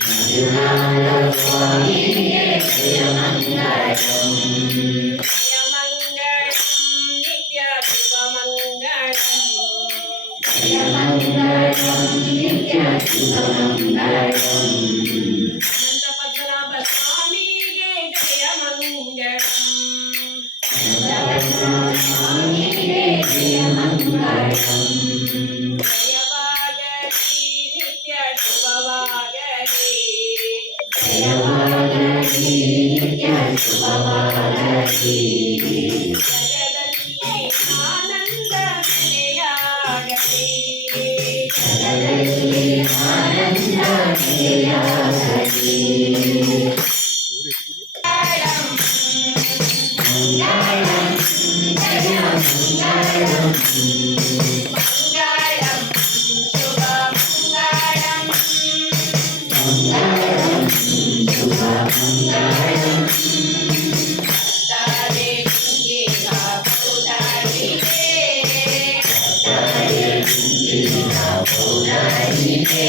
ಮಂಜುನಾಥ ಸ್ವಾಮಿಗೆ ಜಯ ಮಂಗಳಂ. ಜಯ ಮಂಗಳಂ ನಿತ್ಯ ಶುಭ ಮಂಗಳಂ. ಅನಂತ ಪದ್ಮನಾಭ ಸ್ವಾಮಿಗೆ ಜಯ ಮಂಗಳಂ. ಜಯವಾಗಲಿ ನಿತ್ಯ ಶುಭವಾಗಲಿ. ಜಗದಲ್ಲಿ ಆನಂದ ನೆಲೆಯಾಗಲಿ. ಮಂಗಳಂ ಶುಭ ಮಂಗಳಂ. ತಾರೆ ತುಂಗಿಗ ಪೌಡರಿದೆ.